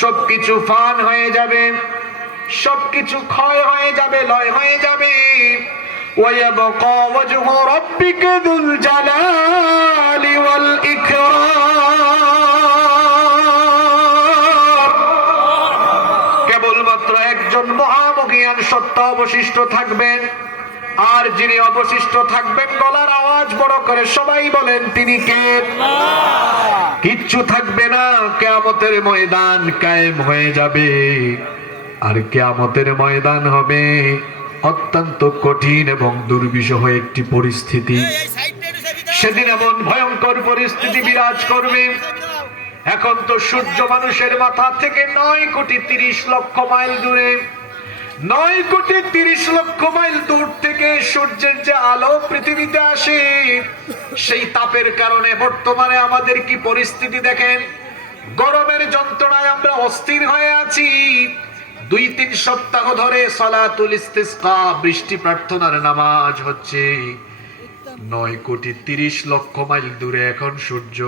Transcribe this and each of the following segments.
সবকিছু ফান হয়ে যাবে, সবকিছু ক্ষয় হয়ে যাবে, লয় হয়ে যাবে। وَيَبْقَى وَجْهُ رَبِّكَ ذُو الْجَلَالِ وَالْإِكْرَامِ। কেবলমাত্র একজন মহামহিয়ান সত্তা অবশিষ্ট থাকবেন, আর যিনি অবশিষ্ট থাকবেন গলার আওয়াজ বড় করে সবাই বলেন তিনি কে? কিচ্ছু থাকবে না, কিয়ামতের ময়দান কায়েম হয়ে যাবে। আর কিয়ামতের ময়দান হবে অত্যন্ত কঠিন এবং দুর্বিষহ একটি পরিস্থিতি। সেদিন এমন ভয়ঙ্কর পরিস্থিতি বিরাজ করবে। এখন তো সূর্য মানুষের মাথা থেকে 9,30,00,000 মাইল দূরে, 9,30,00,000 মাইল দূর থেকে সূর্যের যে আলো পৃথিবীতে আসে, সেই তাপের কারণে বর্তমানে আমাদের কি পরিস্থিতি দেখেন। গরমের যন্ত্রণায় আমরা অস্থির হয়ে আছি। 2-3 সপ্তাহ ধরে সালাতুল ইস্তিসকা, বৃষ্টি প্রার্থনার নামাজ হচ্ছে। 9,30,00,000 মাইল দূরে এখন সূর্য।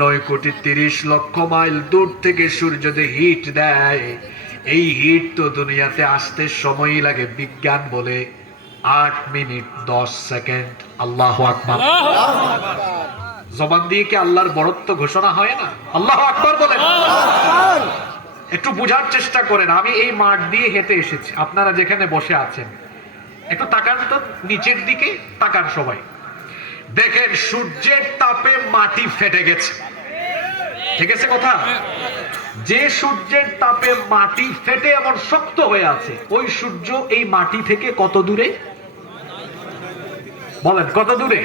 9,30,00,000 মাইল দূর থেকে সূর্য যে হিট দেয়, এই হিট তো দুনিয়াতে আসতে সময় লাগে, বিজ্ঞান বলে 8 মিনিট 10 সেকেন্ড। আল্লাহু আকবার। জবান দিয়ে কি আল্লাহর বড়ত্ব ঘোষণা হয় না? আল্লাহু আকবার বলেন। একটু বুঝার চেষ্টা করেন। আমি এই মাঠ দিয়ে হেঁটে এসেছি, আপনারা যেখানে বসে আছেন একটু তাকান তো, নিচের দিকে তাকান সবাই, দেখেন সূর্যের তাপে মাটি ফেটে গেছে। ঠিক আছে কথা? যে সূর্যের তাপে মাটি ফেটে এমন শক্ত হয়ে আছে, ওই সূর্য এই মাটি থেকে কত দূরে? বলেন কত দূরে?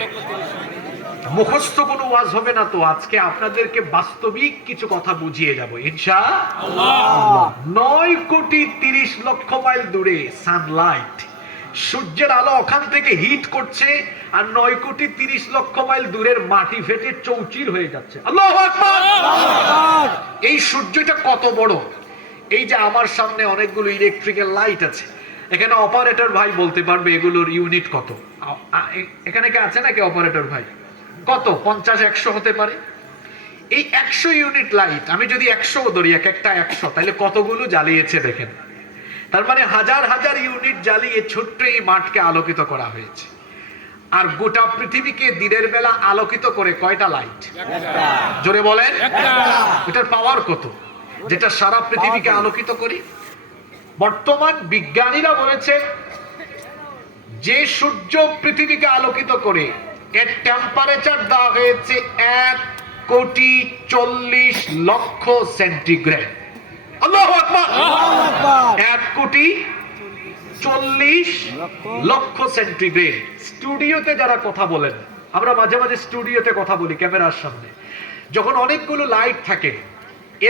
মুখস্থ কোনো ওয়াজ হবে না তো, আজকে আপনাদেরকে বাস্তবিক কিছু কথা বুঝিয়ে যাব ইনশাআল্লাহ। 9,30,00,000 মাইল দূরে সানলাইট, সূর্যের আলো ওখান থেকে হিট করছে, আর 9,30,00,000 মাইল দূরের মাটি ফেটে চৌচির হয়ে যাচ্ছে। আল্লাহু আকবার। এই সূর্যটা কত বড়! এই যে আমার সামনে অনেকগুলো ইলেকট্রিক্যাল লাইট আছে, এখানে অপারেটর ভাই বলতে পারবে এগুলোর ইউনিট কত। এখানে কে আছে নাকি অপারেটর ভাই? কত? 50-100 হতে পারে। এই 100 ইউনিট লাইট আমি যদি 100 ধরি, এক একটা 100, তাহলে কতগুলো জ্বালিয়েছে দেখেন। তার মানে হাজার হাজার ইউনিট জ্বালিয়ে ছোট্ট এই মাঠকে আলোকিত করা হয়েছে। আর গোটা পৃথিবীকে দিনের বেলা আলোকিত করে কয়টা লাইট? জোরে বলেন। এটার পাওয়ার কত, যেটা সারা পৃথিবীকে আলোকিত করি? বর্তমান বিজ্ঞানীরা বলেছেন যে সূর্য পৃথিবীকে আলোকিত করে, এর টেম্পারেচার দেওয়া হয়েছে 1,40,00,000 সেন্টিগ্রেড। আল্লাহু আকবার। 1,40,00,000 সেন্টিগ্রেড। স্টুডিওতে যারা কথা বলেন, আমরা মাঝে মাঝে স্টুডিওতে কথা বলি ক্যামেরার সামনে, যখন অনেকগুলো লাইট থাকে,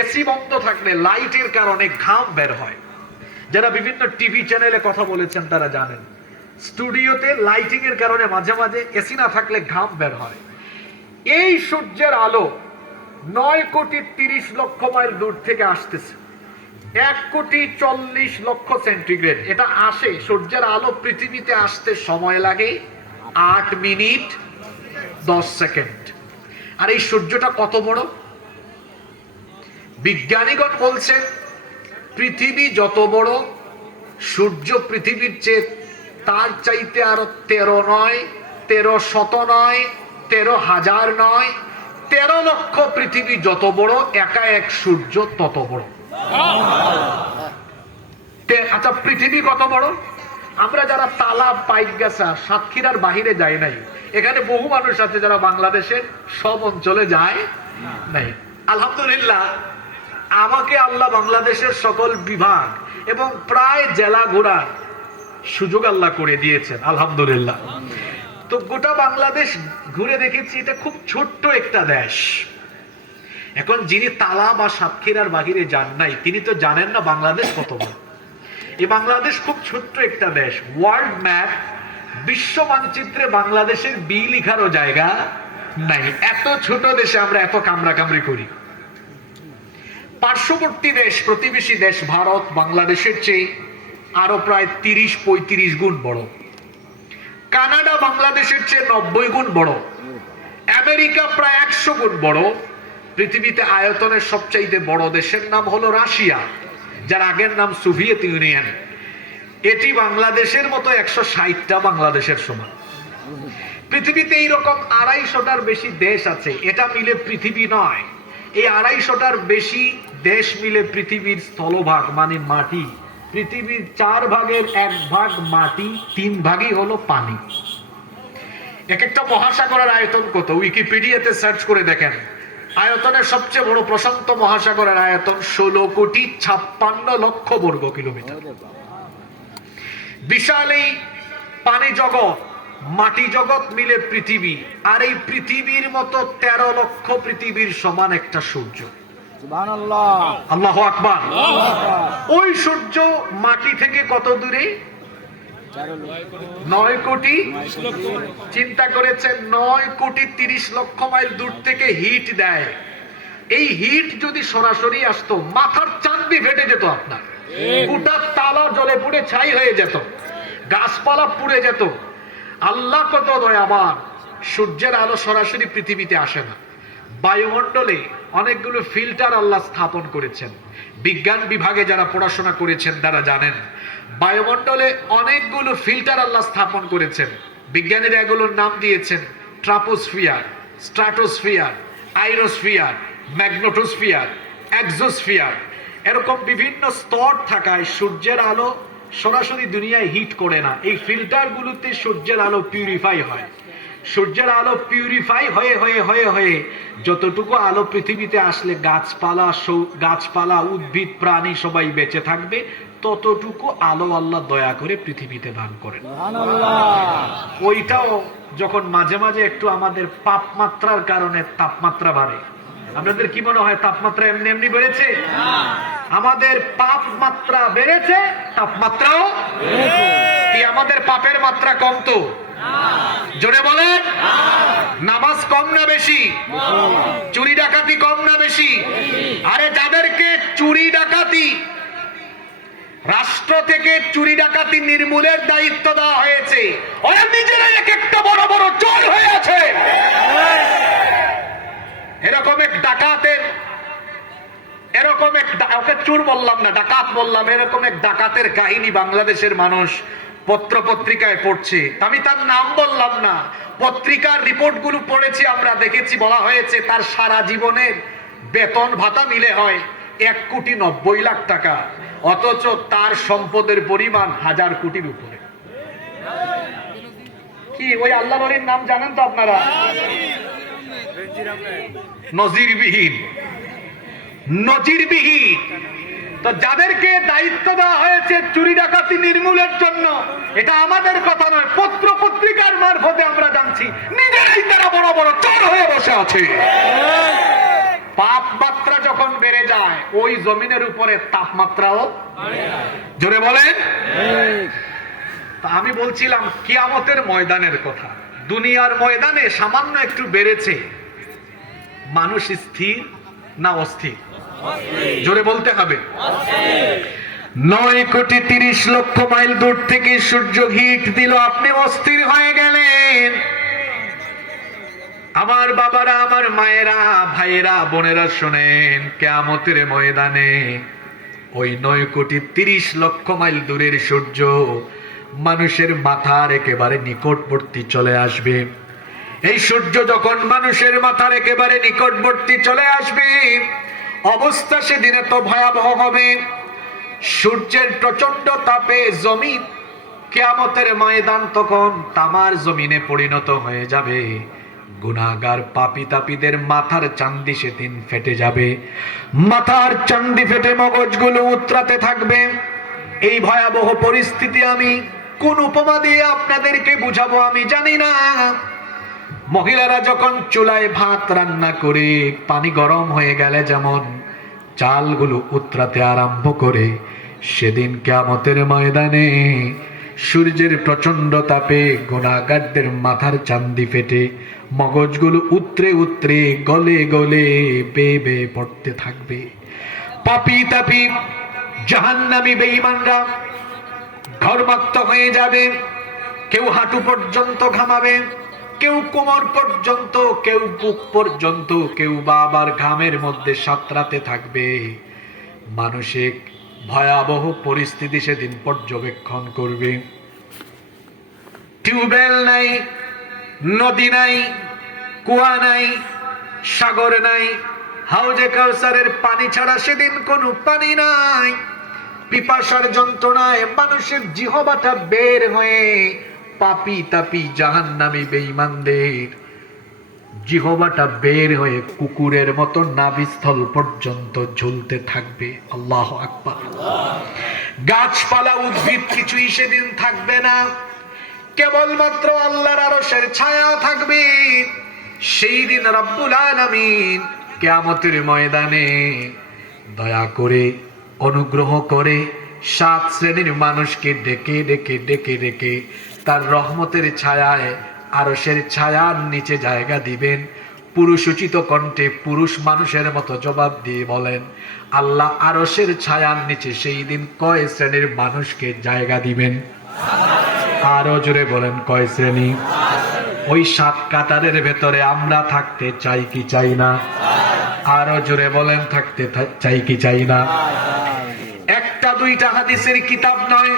এসি বন্ধ থাকলে লাইটের কারণে ঘাম বের হয়। যারা বিভিন্ন টিভি চ্যানেলে কথা বলেছেন তারা জানেন, স্টুডিওতে লাইটিং এর কারণে মাঝে মাঝে এসি না থাকলে ঘাম বের হয়। এই সূর্যের আলো 9,30,00,000 মাইল দূর থেকে আসতেছে, 1,40,00,000 সেন্টিগ্রেড। এটা আসে, সূর্যের আলো পৃথিবীতে আসতে সময় লাগে 8 মিনিট 10 সেকেন্ড। আর এই সূর্যটা কত বড়! বিজ্ঞানীগণ বলছেন পৃথিবী যত বড়, সূর্য পৃথিবীর চেয়ে তার চাইতে আরো 13 নয়, 13শত নয়, 13,000 নয়, 13 লক্ষ পৃথিবী যত বড়, একা এক সূর্য তত বড়। আচ্ছা, পৃথিবী কত বড়? আমরা যারা তালা, পাইকগাছা, সাতক্ষীরার বাহিরে যাই নাই, এখানে বহু মানুষ আছে যারা বাংলাদেশের সব অঞ্চলে যায় নাই। আলহামদুলিল্লাহ, আমাকে আল্লাহ বাংলাদেশের সকল বিভাগ এবং প্রায় জেলা ঘোরার সুযোগ আল্লাহ করে দিয়েছেন, আলহামদুলিল্লাহ। তো গোটা বাংলাদেশ ঘুরে দেখেছি, এটা খুব ছোট্ট একটা দেশ। এখন যিনি তালা বা সাতক্ষীরার বাহিরে যান নাই, তিনি তো জানেন না বাংলাদেশ কত বড়। এই বাংলাদেশ খুব ছোট্ট একটা দেশ। ওয়ার্ল্ড ম্যাপ, বিশ্ব মানচিত্রে বাংলাদেশের বি লিখারও জায়গা নাই। এত ছোট দেশে আমরা এত কামড়াকামড়ি করি। পার্শ্ববর্তী দেশ, প্রতিবেশী দেশ ভারত বাংলাদেশের চেয়ে আরো প্রায় 30-35 গুণ বড়। কানাডা বাংলাদেশের চেয়ে 90 গুণ বড়। আমেরিকা প্রায় 100 গুণ বড়। পৃথিবীতে আয়তনের সবচাইতে বড় দেশের নাম হলো রাশিয়া, যার আগের নাম সোভিয়েত ইউনিয়ন। এটি বাংলাদেশের মতো 160টা বাংলাদেশের সমান। পৃথিবীতে এইরকম 250টার বেশি দেশ আছে, এটা মিলে পৃথিবী নয়। এই 250টার বেশি দেশ মিলে পৃথিবীর স্থলভাগ মানে মাটি। পৃথিবীর 4 ভাগের 1 ভাগ মাটি, 3 ভাগই হলো পানি। এক একটা মহাসাগরের আয়তন কত উইকিপিডিয়াতে সার্চ করে দেখেন। আয়তনের সবচেয়ে বড় প্রশান্ত মহাসাগরের আয়তন 16,56,00,000 বর্গ কিলোমিটার। বিশাল এই পানি জগৎ, মাটি জগৎ মিলে পৃথিবী, আর এই পৃথিবীর মতো 13 লক্ষ পৃথিবীর সমান একটা সূর্য। আল্লাহু আকবার। ওই সূর্য মাটি থেকে কত দূরে? 9 কোটি। চিন্তা করেছেন 9 কোটি 30 লক্ষ মাইল দূর থেকে হিট দেয়। এই হিট যদি সরাসরি আসতো, মাথার চাঁদি ফেটে যেত, আপনার গোটা তালা জলে পুড়ে ছাই হয়ে যেত, গাছপালা পুড়ে যেত। আল্লাহ কত দয়াবান, সূর্যের আলো সরাসরি পৃথিবীতে আসে না। বায়ুমণ্ডলে অনেকগুলো ফিল্টার আল্লাহ স্থাপন করেছেন। বিজ্ঞান বিভাগে যারা পড়াশোনা করেছেন তারা জানেন, বায়ুমণ্ডলে অনেকগুলো ফিল্টার আল্লাহ স্থাপন করেছেন। বিজ্ঞানীরা এগুলোর নাম দিয়েছেন ট্রাপোস্ফিয়ার, স্ট্রাটোস্ফিয়ার, আইরোস্ফিয়ার, ম্যাগনেটোস্ফিয়ার, এক্সোস্ফিয়ার। এরকম বিভিন্ন স্তর থাকায় সূর্যের আলো সরাসরি দুনিয়ায় হিট করে না। এই ফিল্টারগুলোতে সূর্যের আলো পিউরিফাই হয়। সূর্যের আলো পিউরিফাই হয়ে হয়ে হয়ে হয়ে যতটুকু আলো পৃথিবীতে আসলে গাছপালা, উদ্ভিদ, প্রাণী সবাই বেঁচে থাকবে, ততটুকু আলো আল্লাহ দয়া করে পৃথিবীতে দান করেন। ওইটাও যখন মাঝে মাঝে একটু আমাদের তাপমাত্রার কারণে তাপমাত্রা বাড়ে। আপনাদের কি মনে হয় তাপমাত্রা এমনি এমনি বেড়েছে? আমাদের তাপমাত্রা বেড়েছে, তাপমাত্রাও কি আমাদের পাপের মাত্রা কমতো? জোরে বলেন। নামাজ কম না বেশি? চুরি ডাকাতি কম না বেশি? আরে যাদেরকে চুরি ডাকাতি, রাষ্ট্র থেকে চুরি ডাকাতি নির্মূলের দায়িত্ব দেওয়া হয়েছে, ওরা নিজেরাই এক একটা বড় বড় চোর হয়ে আছে। এরকম এক ডাকাতের, ওকে চোর বললাম না, ডাকাত বললাম, এরকম এক ডাকাতের কাহিনী বাংলাদেশের মানুষ পত্র পত্রিকায় পড়ছে। আমি তার নাম বললাম না, পত্রিকার রিপোর্টগুলো পড়েছি আমরা, দেখেছি বলা হয়েছে তার সারা জীবনের বেতন ভাতা মিলে হয় 1,90,00,000 টাকা, অথচ তার সম্পদের পরিমাণ 1000 কোটির উপরে। কি ওই আল্লাহ বলির নাম জানেন তো আপনারা? নজিরবিহীন। তো যাদেরকে দায়িত্ব দেওয়া হয়েছে চুরি ডাকাতি নির্মূলের জন্য, এটা আমাদের কথা নয়, পত্র পত্রিকার মারফতে আমরা জানছি নিজেরাই তারা বড় বড় চোর হয়ে বসে আছে। পাপ মাত্রা যখন বেড়ে যায়, ওই জমিনের উপরে তাপমাত্রাও জোরে বলেন। তা আমি বলছিলাম কিয়ামতের ময়দানের কথা। দুনিয়ার ময়দানে সামান্য একটু বেড়েছে, মানুষ স্থির না অস্থির? জোরে বলতে হবে। 9 কোটি 30 লক্ষ মাইল দূর থেকে সূর্য হিট দিল, আপনি অস্থির হয়ে গেলেন। আমার বাবারা, আমার মায়েরা, ভাইয়েরা, বোনেরা শোনেন, কিয়ামতের ময়দানে ওই 9 কোটি 30 লক্ষ মাইল দূরের সূর্য মানুষের মাথার একেবারে নিকটবর্তী চলে আসবে। এই সূর্য যখন মানুষের মাথার একেবারে নিকটবর্তী চলে আসবে, অবস্থা সেদিনে তো ভয়াবহ হবে। সূর্যের প্রচন্ড তাপে জমিন, কিয়ামতের ময়দান তখন তামার জমিনে পরিণত হয়ে যাবে। গুনাহগার পাপী তাপীদের মাথার চান্দি সেদিন ফেটে যাবে। মাথার চান্দি ফেটে মগজগুলো উতরাতে থাকবে। এই ভয়াবহ পরিস্থিতি আমি কোন উপমা দিয়ে আপনাদেরকে বুঝাবো আমি জানি না। মহিলারা যখন চুলায় ভাত রান্না করে পানি গরম হয়ে গেলে যেমন চালগুলো উতরাতে আরম্ভ করে, সেদিন কিয়ামতের ময়দানে সূর্যের প্রচন্ড তাপে গুনাহগারদের মাথার চান্দি ফেটে মগজগুলো উতরে উতরে গলে গলে বেয়ে বেয়ে পড়তে থাকবে। পাপী তাপী জাহান্নামী বেঈমানরা ঘর্মাক্ত হয়ে যাবে। কেউ হাঁটু পর্যন্ত ঘামাবে, কেউ কোমর পর্যন্ত, কেউ বুক পর্যন্ত, কেউ বাবার ঘামের মধ্যে সাঁতরাতে থাকবে। মানসিক ভয়াবহ পরিস্থিতি সেদিন পর্যবেক্ষণ করবে। টিউবওয়েল নাই, নদী নাই, কুয়া নাই, সাগর নাই, হাউজে কাউসারের পানি ছাড়া সেদিন কোনো পানি নাই। পিপাসার যন্ত্রণায় মানুষের জিহবাটা বের হয়ে পাপী তাপী জাহান্নামী বেঈমানদের জিহবাটা বের হয়ে কুকুরের মতো নাভিস্থল পর্যন্ত ঝুলতে থাকবে। আল্লাহু আকবার। গাছপালা উদ্ভিদ কিছুই সেদিন থাকবে না, কেবলমাত্র আল্লাহর আরশের ছায়া থাকবে। সেই দিন রব্বুল আলামিন কিয়ামতের ময়দানে দয়া করে, অনুগ্রহ করে 7 শ্রেণীর মানুষকে ডেকে ডেকে ডেকে ডেকে তার রহমতের ছায়ায়, আরশের ছায়ার নিচে জায়গা দিবেন। পুরুষোচিত কণ্ঠে পুরুষ মানুষের মতো জবাব দিয়ে বলেন, আল্লাহ আরশের ছায়ার নিচে সেই দিন কয় শ্রেণীর মানুষকে জায়গা দিবেন? আরো জোরে বলেন, কয় শ্রেণী? ওই 7 কাতারের ভেতরে আমরা থাকতে চাই কি চাই না? আরো জোরে বলেন, থাকতে চাই কি চাই না? একটা দুইটা হাদিসের কিতাব নয়,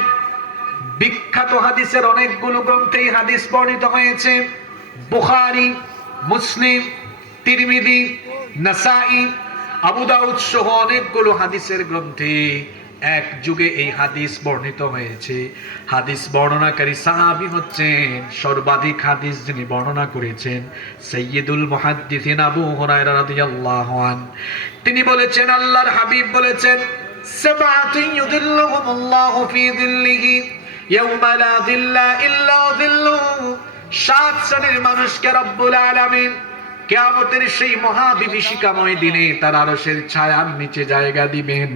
বিখ্যাত হাদিসের অনেকগুলো গ্রন্থে হাদিস বর্ণিত হয়েছে। বুখারী, মুসলিম, তিরমিজি, নাসাঈ, আবু দাউদ সহ অনেকগুলো হাদিসের গ্রন্থে এক যুগে এই হাদিস বর্ণিত হয়েছে। হাদিস বর্ণনাকারী সাহাবী হচ্ছেন, সর্বাধিক হাদিস যিনি বর্ণনা করেছেন, সাইয়্যিদুল মুহাদ্দিসিন আবু হুরায়রা রাদিয়াল্লাহু আনহু। তিনি বলেছেন, আল্লাহর হাবিব বলেছেন, সাবআতুন ইউযিল্লুহুমুল্লাহু ফি যিল্লিহি ইয়াওমা লা যিল্লা ইল্লা যিল্লুহু। 7 শ্রেণীর মানুষকে রব্বুল আলামিন কিয়ামতের সেই মহা বিভীষিকাময় দিনে তার আরশের ছায়ার নিচে জায়গা দিবেন,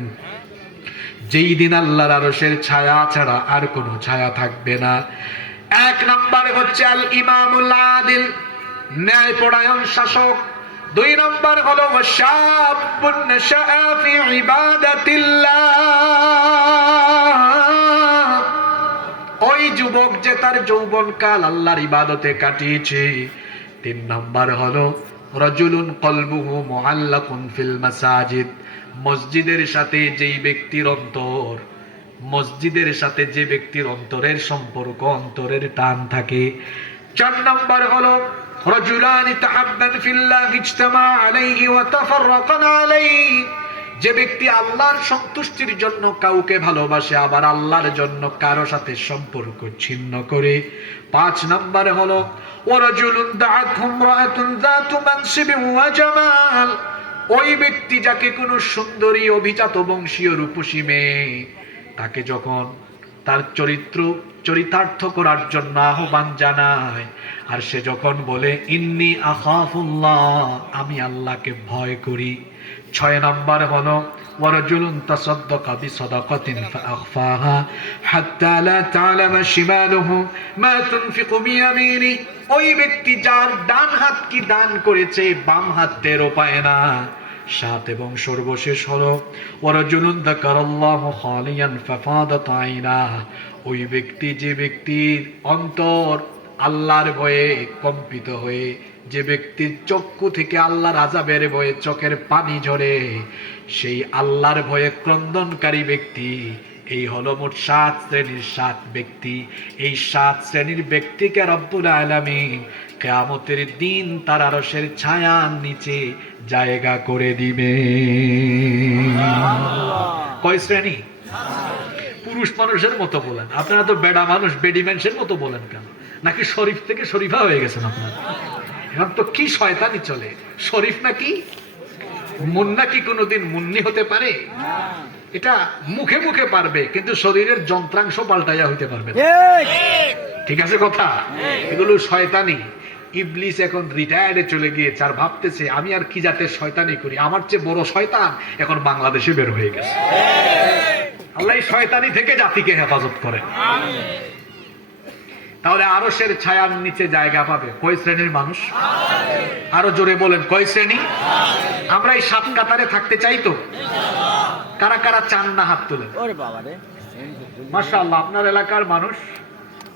যেই দিন আল্লাহর আরশের ছায়া ছাড়া আর কোনো ছায়া থাকবে না। 1 নম্বরে হচ্ছে আল ইমামুল আদিল, ন্যায়পরায়ণ শাসক। 2 নম্বর হলো শাবুন নাশআ ফি ইবাদাতিল্লাহ, ওই যুবক যে তার যৌবনকাল আল্লাহর ইবাদতে কাটিয়েছে। 3 নম্বর হলো রাজুলুন কলবুহু মুআল্লাকুন ফিল মাসাজিদ, মসজিদের সাথে যেই ব্যক্তির অন্তর, মসজিদের সাথে যে ব্যক্তির অন্তরের সম্পর্ক, অন্তরের টান থাকে। 4 নম্বর হলো রাজুলানি তাহাব্বান ফিল্লাহ ইজতামা আলাইহি ওয়া তাফাররাকা আলাইহি, যে ব্যক্তি আল্লাহর সন্তুষ্টির জন্য কাউকে ভালোবাসে, আবার আল্লাহর জন্য কারো সাথে সম্পর্ক ছিন্ন করে। 5 নম্বরে হলো ওয়ারাজুলুন দাআতহু ইমরাআতুন যাতু মানসিবিন ওয়া জামাল, ওই ব্যক্তি যাকে কোনো সুন্দরী অভিজাত বংশীয় রূপসী মেয়ে তাকে যখন তার চরিতার্থ করার জন্য আহ্বান জানায়, আর সে যখন বলে ইন্নী আখাফুল্লাহ, আমি আল্লাহকে ভয় করি। 6 নম্বর হলো ওয়ারাজুলুন তাসাদ্দাকা বিসাদাকাতিন ফাআখফাহা হাত্তা লা তা'লামা শিমালুহু মা তুনফিকু বিয়ামিনি, ওই ব্যক্তি যার ডান হাত কি দান করেছে বাম হাত টেরও পায় না। 7 এবং সর্বশেষ হলো ওয়ারাজুলুন যাকারাল্লাহু খালিয়ান ফাফাদাত আইনাহু, ওই ব্যক্তি, যে ব্যক্তির অন্তর আল্লাহর ভয়ে কম্পিত হয়ে, যে ব্যক্তির চক্ষু থেকে আল্লাহর আযাবের ভয়ে চোখের পানি ঝরে, সেই আল্লাহর ভয়ে ক্রন্দনকারী ব্যক্তি। এই হলো মোট 7 শ্রেণীর 7 ব্যক্তি। এই 7 শ্রেণীর ব্যক্তিকে রব্বুল আলামিন কিয়ামতের দিন তার আরশের ছায়ার নিচে জায়গা করে দিবে। কয় শ্রেণী? পুরুষ মানুষের মতো বলেন, আপনারা তো বেডা মানুষ, বেডি মানুষের মতো বলেন কেন? নাকি শরীফ থেকে শরীফা হয়ে গেছেন আপনারা? এখন তো কি শয়তানি চলে, শরীফ নাকি মুন্না কি কোনোদিন মুন্নি হতে পারে? এটা মুখে মুখে পারবে, কিন্তু শরীরের যন্ত্রাংশ পাল্টাইয়া হইতে পারবে না। ঠিক আছে কথা? এগুলো শয়তানি। ইবলিস এখন রিটায়ার্ডে চলে গিয়েছে, আর ভাবতেছে আমি আর কি জাতের শয়তানি করি, আমার চেয়ে বড় শয়তান এখন বাংলাদেশে বের হয়ে গেছে। আল্লাহ এই শয়তানি থেকে জাতিকে হেফাজত করে। তাহলে আরশের ছায়ার নিচে জায়গা পাবে কয় শ্রেণীর মানুষ? আরো জোরে বলেন, কয় শ্রেণী? আমরা এই 7 কাতারে থাকতে চাই তো? কারা কারা চান না হাত তুলেন। মাশাআল্লাহ, আপনার এলাকার মানুষ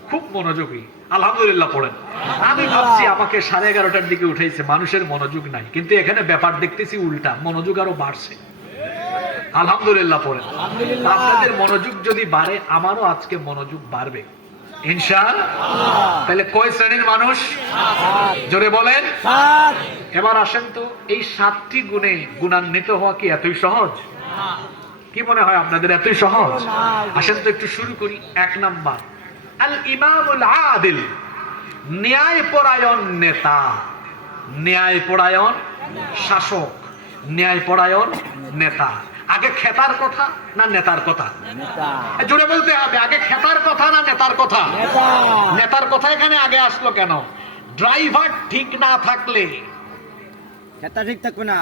খুব মনোযোগী, আলহামদুলিল্লাহ পড়েন। আমি ভাবছি আমাকে 11:30টার দিকে উঠাইছে, মানুষের মনোযোগ নাই, কিন্তু এখানে ব্যাপার দেখতেছি উল্টা, মনোযোগ আরো বাড়ছে। আলহামদুলিল্লাহ পড়েন। আপনাদের মনোযোগ যদি বাড়ে, আমারও আজকে মনোযোগ বাড়বে ইনশাআল্লাহ। তাহলে কয় শ্রেণীর মানুষ? জোরে বলেন। এবার আসেন তো, এই 7টি গুণে গুণান্বিত হওয়া কি এতই সহজ? কি মনে হয় আপনাদের এতই সহজ? আসেন তো একটু শুরু করি। 1 নাম্বার, আল ইমামুল আদিল, ন্যায়পরায়ণ নেতা, ন্যায়পরায়ণ শাসক, ন্যায়পরায়ণ নেতা। আগে খেতার কথা না নেতার কথা? জোরে বলতে হবে, আগে খেতার কথা না নেতার কথা? নেতার কথা এখানে আগে আসলো কেন? ড্রাইভার ঠিক না থাকলে খেতা ঠিক থাকবে না,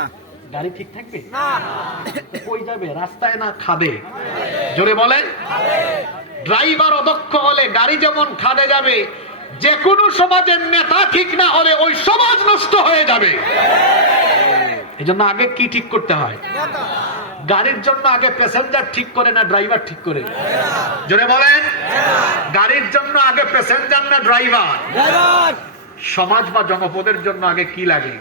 গাড়ি ঠিক থাকবে না। কই যাবে? রাস্তায় না খাদে? জোরে বলেন। ড্রাইভার অদক্ষ হলে গাড়ি যেমন খাদে যাবে, যে কোনো সমাজের নেতা ঠিক না হলে ওই সমাজ নষ্ট হয়ে যাবে। এজন্য আগে কি ঠিক করতে হয়? গাড়ির জন্য আগে প্যাসেঞ্জার ঠিক করে না ড্রাইভার ঠিক করে? জোরে বলেন। গাড়ির জন্য আগে প্যাসেঞ্জার না ড্রাইভার? সমাজ বা জনপদের জন্য আগে কি লাগে?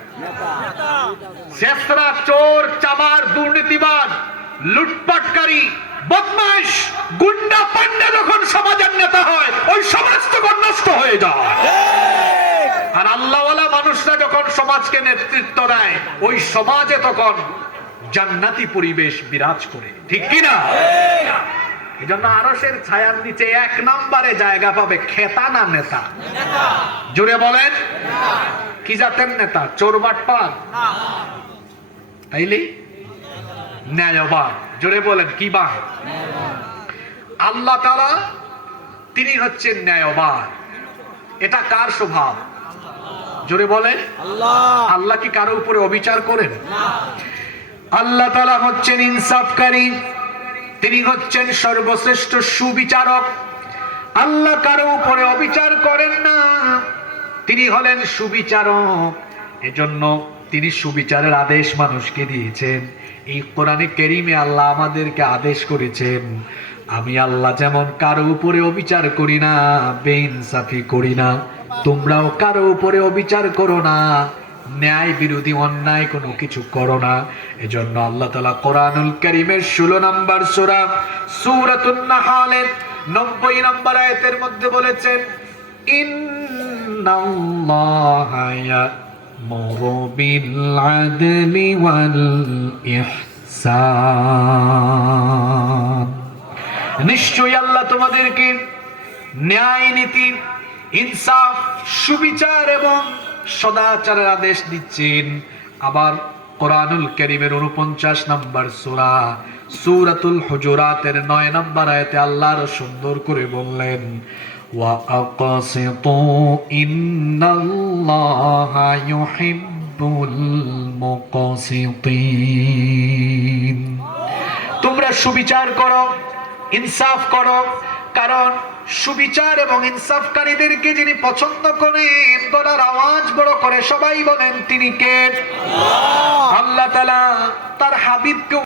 শেষরা, চোর, চামার, দুর্নীতিবাদ, লুটপাটকারী, বদমাশ, গুন্ডা, পান্ডা যখন সমাজের নেতা হয়, ওই সমাজ তখন নষ্ট হয়ে যায়। আর আল্লাহওয়ালা মানুষরা যখন সমাজকে নেতৃত্ব দেয়, ওই সমাজে তখন জান্নাতি পরিবেশ বিরাজ করে, ঠিক কিনা? এই জন্য আরশের ছায়ার নিচে 1 নম্বরে জায়গা পাবে খেতা না নেতা? জোরে বলেন। কি জাতের নেতা? চোর বাটপার? তাইলে ন্যায়বান। জোরে বলেন। কি বা? আল্লাহ তাআলা তিনি হচ্ছেন ন্যায়বান। এটা কার স্বভাব? জোরে বলেন। আল্লাহ কি কারো উপরে অবিচার করেন? আল্লাহ তাআলা হচ্ছেন ইনসাফকারী, তিনি হচ্ছেন সর্বশ্রেষ্ঠ সুবিচারক। আল্লাহ কারো উপরে অবিচার করেন না, তিনি হলেন সুবিচারক। এজন্য তিনি সুবিচারের আদেশ মানুষকে দিয়েছেন। এই কোরআনে কারীমে আল্লাহ আমাদেরকে আদেশ করেছেন, আমি আল্লাহ যেমন কারো উপরে অবিচার করি না, বেইনসাফি করি না, তোমরাও কারো উপরে অবিচার করো না, ন্যায় বিরোধী অন্যায় কোনো কিছু করো না। এজন্য আল্লাহ তাআলা কোরআনুল কারীমের 16 নম্বর সূরা সূরাতুন নাহলের 90 নম্বর আয়াতের মধ্যে বলেছেন, ইন্নাল্লাহা ইয়া'মুরু বিল আদলি ওয়াল ইহসান, নিশ্চয়ই আল্লাহ তোমাদেরকে ন্যায় নীতি, ইনসাফ, সুবিচার এবং সদাচারের আদেশ দিচ্ছেন। আবার কোরআনুল কারীমের 49 নম্বর সূরা সূরাতুল হুজুরাতের 9 নম্বর আয়াতে আল্লাহ আরো সুন্দর করে বললেন, ওয়া আকাসিতু ইন্নাল্লাহা ইউহিব্বুল মুকাসিতিন, তোমরা সুবিচার করো, ইনসাফ করো, কারণ সুবিচার এবং ইনসাফকারীদেরকে যিনি পছন্দ করেন, গলার আওয়াজ বড় করে সবাই বলেন তিনি কে? আল্লাহ তাআলা তার হাবিবকে